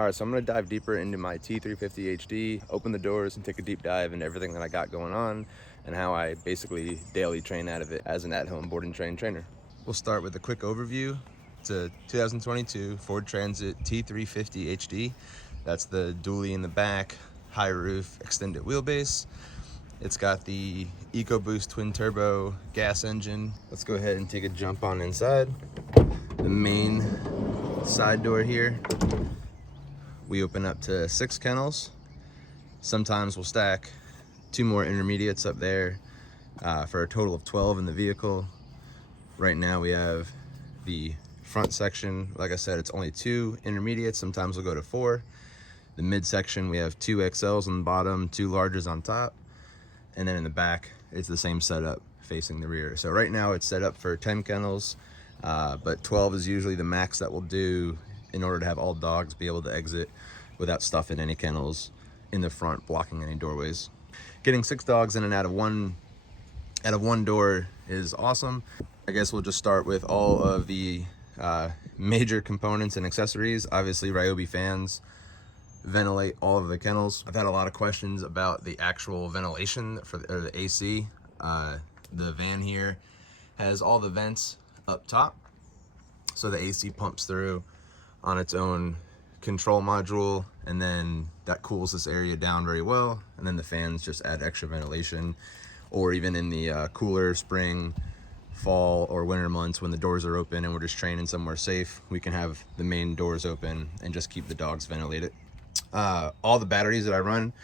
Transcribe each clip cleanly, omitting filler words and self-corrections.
All right, so I'm gonna dive deeper into my T350 HD, open the doors and take a deep dive into everything that I got going on and how I basically daily train out of it as an at-home board and train trainer. We'll start with a quick overview. It's a 2022 Ford Transit T350 HD. That's the dually in the back, high roof, extended wheelbase. It's got the EcoBoost twin turbo gas engine. Let's go ahead and take a jump on inside. The main side door here, we open up to 6 kennels. Sometimes we'll stack 2 more intermediates up there for a total of 12 in the vehicle. Right now we have the front section. Like I said, it's only 2 intermediates. Sometimes we'll go to 4. The mid section, we have 2 XLs on the bottom, 2 larges on top. And then in the back, it's the same setup facing the rear. So right now it's set up for 10 kennels, but 12 is usually the max that we'll do in order to have all dogs be able to exit without stuffing any kennels in the front, blocking any doorways. Getting 6 dogs in and out of one door is awesome. I guess we'll just start with all of the major components and accessories. Obviously, Ryobi fans ventilate all of the kennels. I've had a lot of questions about the actual ventilation for the AC. The van here has all the vents up top, so the AC pumps through on its own control module, and then that cools this area down very well, and then the fans just add extra ventilation. Or even in the cooler spring, fall, or winter months when the doors are open and we're just training somewhere safe, we can have the main doors open and just keep the dogs ventilated. All the batteries that I run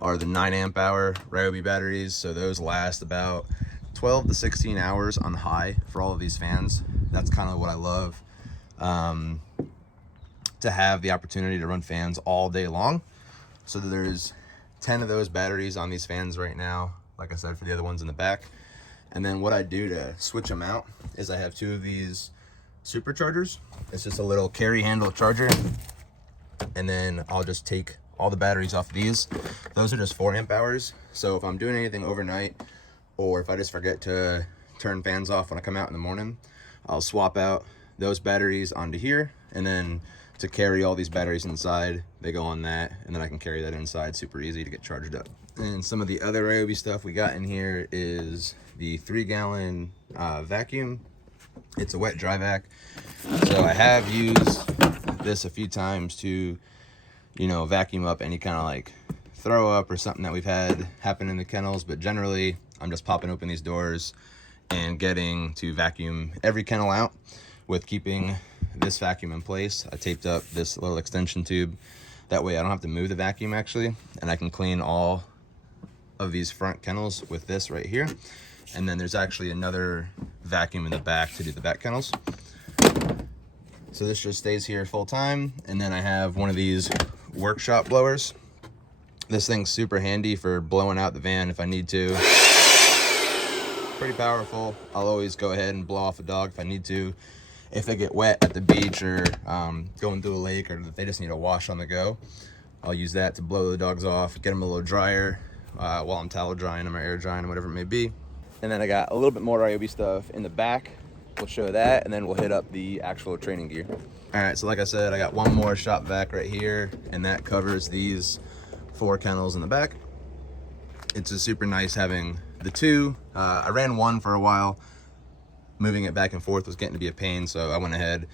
are the 9 amp hour Ryobi batteries, so those last about 12 to 16 hours on high for all of these fans. That's kind of what I love, to have the opportunity to run fans all day long. So there's 10 of those batteries on these fans right now, like I said, for the other ones in the back. And then what I do to switch them out is I have 2 of these superchargers. It's just a little carry handle charger, and then I'll just take all the batteries off these. Those are just 4 amp hours. So if I'm doing anything overnight, or if I just forget to turn fans off when I come out in the morning, I'll swap out those batteries onto here, and then to carry all these batteries inside, they go on that, and then I can carry that inside super easy to get charged up. And some of the other Ryobi stuff we got in here is the 3-gallon vacuum. It's a wet dry vac. So I have used this a few times to, vacuum up any kind of like throw up or something that we've had happen in the kennels, but generally I'm just popping open these doors and getting to vacuum every kennel out with keeping this vacuum in place. I taped up this little extension tube. That way I don't have to move the vacuum actually, and I can clean all of these front kennels with this right here. And then there's actually another vacuum in the back to do the back kennels. So this just stays here full time. And then I have one of these workshop blowers. This thing's super handy for blowing out the van if I need to. Pretty powerful. I'll always go ahead and blow off a dog if I need to. If they get wet at the beach or going through a lake, or they just need a wash on the go, I'll use that to blow the dogs off, get them a little drier while I'm towel drying them or air drying them, whatever it may be. And then I got a little bit more Ryobi stuff in the back. We'll show that, and then we'll hit up the actual training gear. All right, so like I said, I got one more shop vac right here, and that covers these 4 kennels in the back. It's just super nice having the 2. I ran one for a while. Moving it back and forth was getting to be a pain, so I went ahead,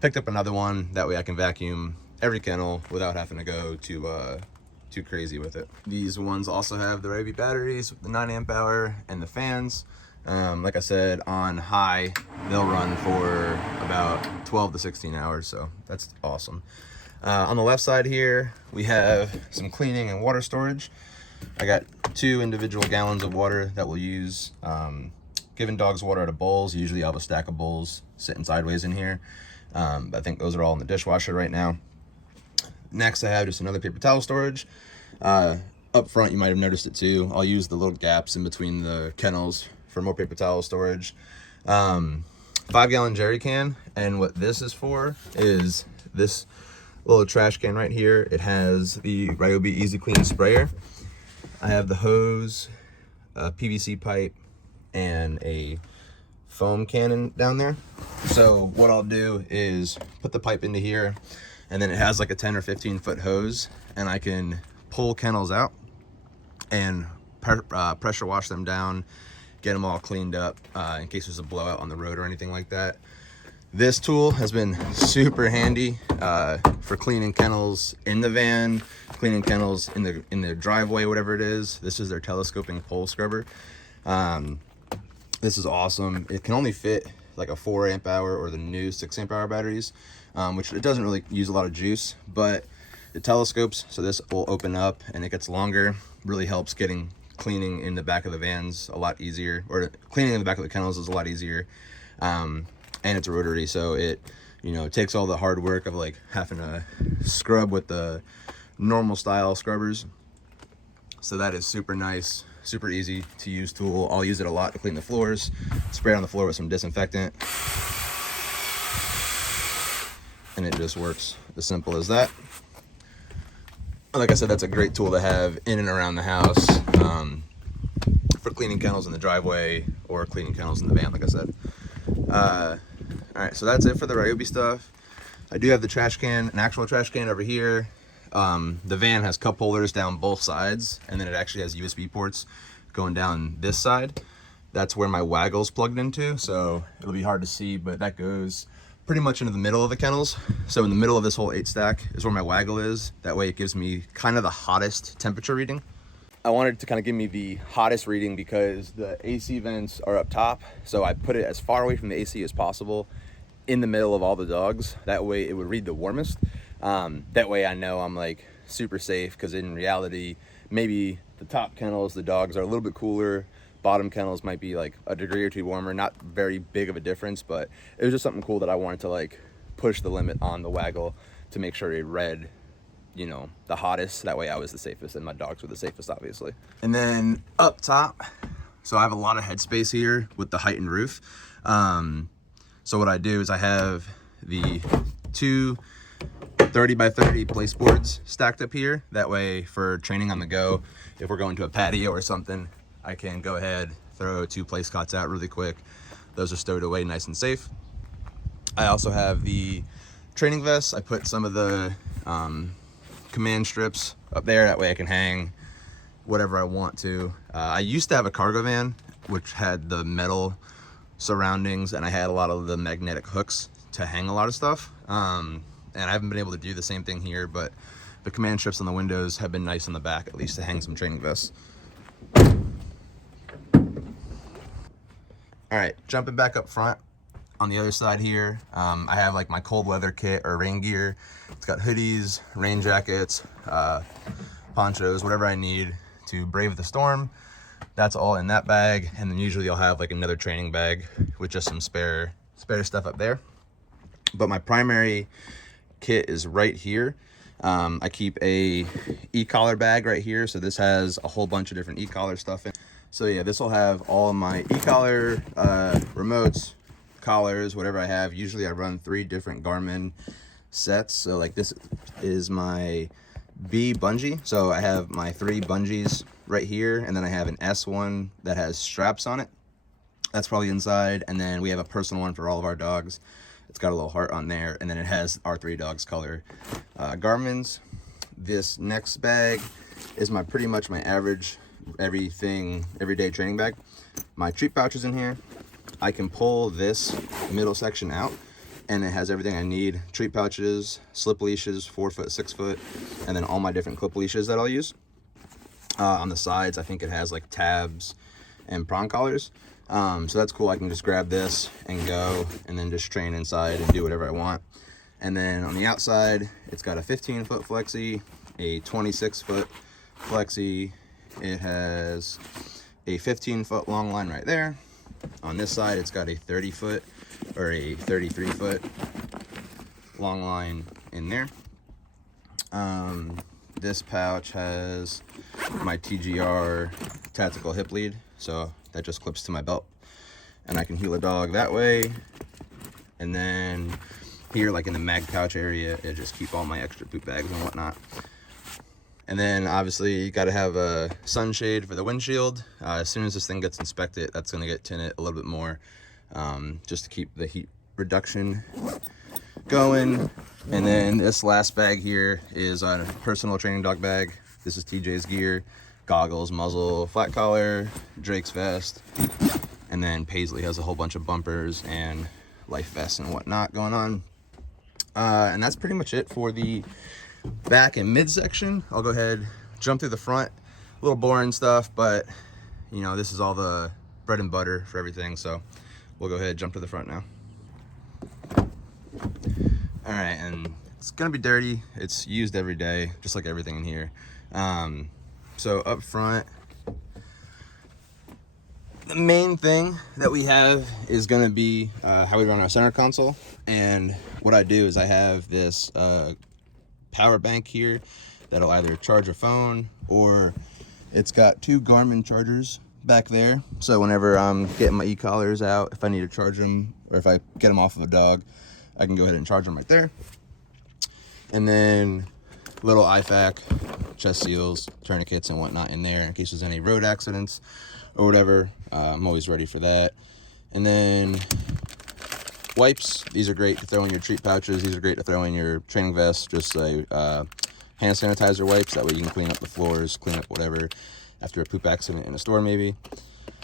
picked up another one. That way I can vacuum every kennel without having to go too crazy with it. These ones also have the Ryobi batteries, the 9 amp hour, and the fans. Like I said, on high, they'll run for about 12 to 16 hours, so that's awesome. On the left side here, we have some cleaning and water storage. I got 2 individual gallons of water that we'll use. Giving dogs water out of bowls. Usually I'll have a stack of bowls sitting sideways in here. But I think those are all in the dishwasher right now. Next, I have just another paper towel storage. Up front, you might have noticed it too. I'll use the little gaps in between the kennels for more paper towel storage. 5-gallon jerry can, and what this is for is this little trash can right here. It has the Ryobi Easy Clean sprayer. I have the hose, a PVC pipe, and a foam cannon down there. So what I'll do is put the pipe into here, and then it has like a 10 or 15 foot hose, and I can pull kennels out and pressure wash them down, get them all cleaned up in case there's a blowout on the road or anything like that. This tool has been super handy for cleaning kennels in the van, cleaning kennels in the driveway, whatever it is. This is their telescoping pole scrubber. This is awesome. It can only fit like a 4 amp hour or the new 6 amp hour batteries, which it doesn't really use a lot of juice, but it telescopes, so this will open up and it gets longer. Really helps getting cleaning in the back of the vans a lot easier, or cleaning in the back of the kennels is a lot easier. And it's rotary, so it, you know, takes all the hard work of like having to scrub with the normal style scrubbers. So that is super nice, super easy to use tool. I'll use it a lot to clean the floors, spray it on the floor with some disinfectant, and it just works as simple as that. Like I said, that's a great tool to have in and around the house for cleaning kennels in the driveway or cleaning kennels in the van, like I said. All right, so that's it for the Ryobi stuff. I do have the trash can, an actual trash can over here. The van has cup holders down both sides, and then it actually has USB ports going down this side. That's where my waggle's plugged into, so it'll be hard to see, but that goes pretty much into the middle of the kennels. So in the middle of this whole 8 stack is where my waggle is. That way it gives me kind of the hottest temperature reading. I wanted to kind of give me the hottest reading because the AC vents are up top, so I put it as far away from the AC as possible in the middle of all the dogs. That way it would read the warmest. That way I know I'm like super safe, because in reality, maybe the top kennels, the dogs are a little bit cooler. Bottom kennels might be like a degree or two warmer, not very big of a difference, but it was just something cool that I wanted to like push the limit on the waggle to make sure it read, you know, the hottest. That way I was the safest and my dogs were the safest, obviously. And then up top, so I have a lot of headspace here with the heightened roof. So what I do is I have the 2 30 by 30 place boards stacked up here. That way for training on the go, if we're going to a patio or something, I can go ahead, throw 2 place cots out really quick. Those are stowed away nice and safe. I also have the training vests. I put some of the command strips up there. That way I can hang whatever I want to. I used to have a cargo van, which had the metal surroundings, and I had a lot of the magnetic hooks to hang a lot of stuff. And I haven't been able to do the same thing here, but the command strips on the windows have been nice on the back, at least to hang some training vests. All right, jumping back up front on the other side here, I have like my cold weather kit or rain gear. It's got hoodies, rain jackets, ponchos, whatever I need to brave the storm. That's all in that bag, and then usually I'll have like another training bag with just some spare stuff up there. But my primary kit is right here. I keep a e-collar bag right here, so this has a whole bunch of different e-collar stuff in. So yeah, this will have all of my e-collar, remotes, collars, whatever I have. Usually I run 3 different Garmin sets. So like this is my B bungee. So I have my 3 bungees right here, and then I have an S one that has straps on it. That's probably inside. And then we have a personal one for all of our dogs. It's got a little heart on there, and then it has our 3 dogs color Garmin's. This next bag is my pretty much my average everyday training bag. My treat pouch is in here. I can pull this middle section out, and it has everything I need: treat pouches, slip leashes, 4 foot, 6 foot, and then all my different clip leashes that I'll use. On the sides, I think it has like tabs and prong collars. So that's cool. I can just grab this and go, and then just train inside and do whatever I want. And then on the outside, it's got a 15 foot flexi, a 26 foot flexi. It has a 15 foot long line right there. On this side, it's got a 30 foot or a 33 foot long line in there. This pouch has my TGR tactical hip lead, so that just clips to my belt, and I can heel a dog that way. And then here, like in the mag pouch area, it just keep all my extra poop bags and whatnot. And then obviously you got to have a sunshade for the windshield. As soon as this thing gets inspected, that's going to get tinted a little bit more, just to keep the heat reduction going. And then this last bag here is a personal training dog bag. This is TJ's gear, goggles, muzzle, flat collar, Drake's vest, and then Paisley has a whole bunch of bumpers and life vests and whatnot going on. And that's pretty much it for the back and midsection. I'll go ahead, jump through the front. A little boring stuff, but you know, this is all the bread and butter for everything. So we'll go ahead, jump to the front now. All right, and it's gonna be dirty. It's used every day, just like everything in here. So up front, the main thing that we have is gonna be how we run our center console. And what I do is I have this power bank here that'll either charge a phone, or it's got 2 Garmin chargers back there. So whenever I'm getting my e-collars out, if I need to charge them, or if I get them off of a dog, I can go ahead and charge them right there. And then little IFAK, chest seals, tourniquets and whatnot in there in case there's any road accidents or whatever. I'm always ready for that. And then wipes. These are great to throw in your treat pouches. These are great to throw in your training vest. Just a hand sanitizer wipes. That way you can clean up the floors, clean up whatever after a poop accident in a store maybe.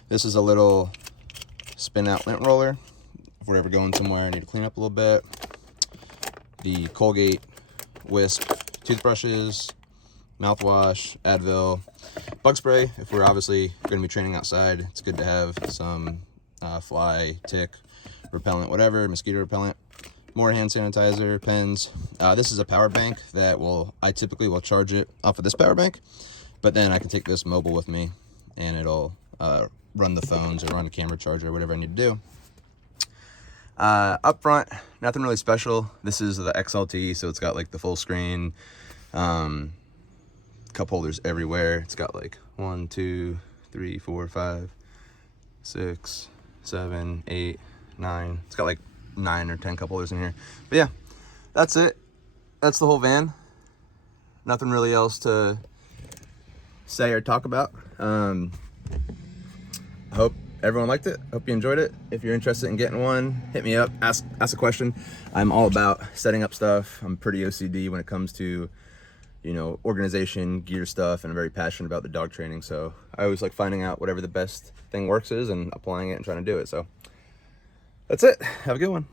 This is a little spin out lint roller if we're ever going somewhere and need to clean up a little bit. The Colgate Wisp toothbrushes, mouthwash, Advil, bug spray. If we're obviously going to be training outside, it's good to have some fly, tick, repellent, whatever, mosquito repellent. More hand sanitizer, pens. This is a power bank that I typically will charge it off of this power bank, but then I can take this mobile with me and it'll run the phones or run a camera charger, whatever I need to do. Up front, nothing really special. This is the XLT, so it's got like the full screen, cup holders everywhere. It's got like 1, 2, 3, 4, 5, 6, 7, 8, 9. It's got like 9 or 10 cup holders in here. But yeah, that's it. That's the whole van. Nothing really else to say or talk about. I hope everyone liked it. Hope you enjoyed it. If you're interested in getting one, hit me up, ask a question. I'm all about setting up stuff. I'm pretty OCD when it comes to, you know, organization, gear stuff, and I'm very passionate about the dog training. So I always like finding out whatever the best thing works is and applying it and trying to do it. So that's it. Have a good one.